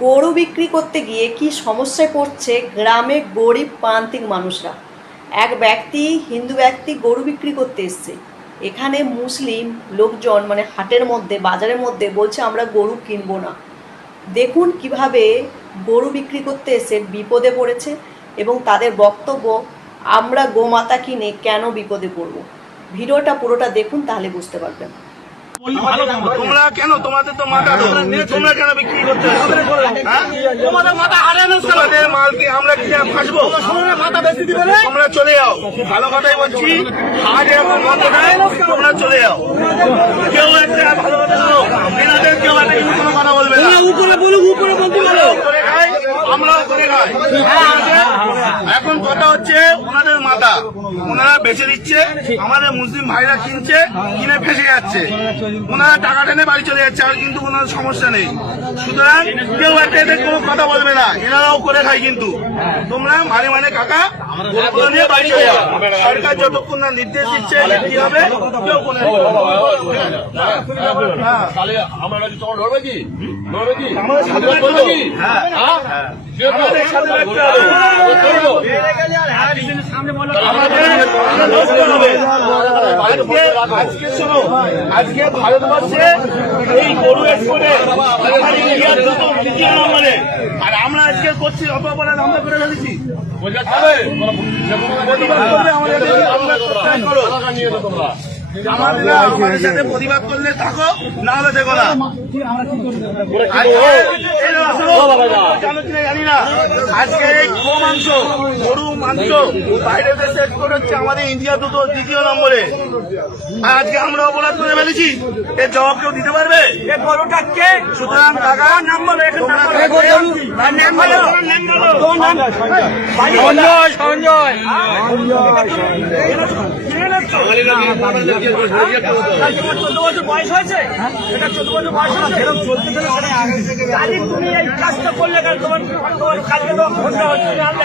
গরু বিক্রি করতে গিয়ে কি সমস্যায় পড়ছে গ্রামে গরিব প্রান্তিক মানুষরা। এক ব্যক্তি, হিন্দু ব্যক্তি গরু বিক্রি করতে এসছে। এখানে মুসলিম লোকজন মানে হাটের মধ্যে, বাজারের মধ্যে বলছে আমরা গরু কিনবো না। দেখুন কিভাবে গরু বিক্রি করতে এসে বিপদে পড়েছে এবং তাদের বক্তব্য, আমরা গোমাতা কিনে কেন বিপদে পড়ব। ভিডিওটা পুরোটা দেখুন, তাহলে বুঝতে পারবেন। তোমরা কেন, তোমাদের তো মাথা, তোমরা কেন বিক্রি করতে তোমাদের মাথা হারে না, তোমাদের মালকে আমরা কি ফাঁসবো? তোমরা চলে যাও, ভালো কথাই বলছি। আজ এখন বন্ধ নাই, তোমরা চলে যাও। কেউ একটা ভালো কথা লোক এনাদের কেউ একটা কিন্তু কোনো কথা বলবে না। উপরে বলুক, উপরে বলতে বলো, করে খাই আমরাও করে খাই। এখন কথা হচ্ছে ওনাদের মাথা ওনারা বেঁচে দিচ্ছে, আমাদের মুসলিম ভাইরা কিনছে, কিনে ফেসে যাচ্ছে, ওনারা টাকা টেনে বাড়ি চলে যাচ্ছে, আর কিন্তু ওনার সমস্যা নেই। সুতরাং কেউ একটা এদের কোনো কথা বলবে না, এনারাও করে খায়। কিন্তু তোমরা মানে কাকা নিয়ে বাড়ি চলে যাও। সরকার যতক্ষণ না নির্দেশ দিচ্ছে কি হবে কেউ কোনো আজকে ভারতবর্ষে এই গরু এক্সপোর্টে দ্বিতীয় নম্বরে, আর আমরা আজকে করছি অপরাধ আমরা করে ফেলেছি। আমাদের সাথে প্রতিবাদ করলে থাকো, না হলে দেখো না। জানি না আজকে গো মাংস, গরু মাংস বাইরের দেশে এক্সপোর্ট হচ্ছে, আমাদের ইন্ডিয়া দ্বিতীয় নম্বরে। আর আজকে আমরা অপরাধ করে ফেলেছি, এর জবাব কেউ দিতে পারবে? গরুটা কে? সুতরাং টাকা নাম বলো, সঞ্জয় 14 বছর বয়স হয়েছে, এটা 14 বছর বয়স হয়েছে, তুমি এই কাজটা করলে কেন? তোমার কালকে তো ঘন্টা হচ্ছে আমরা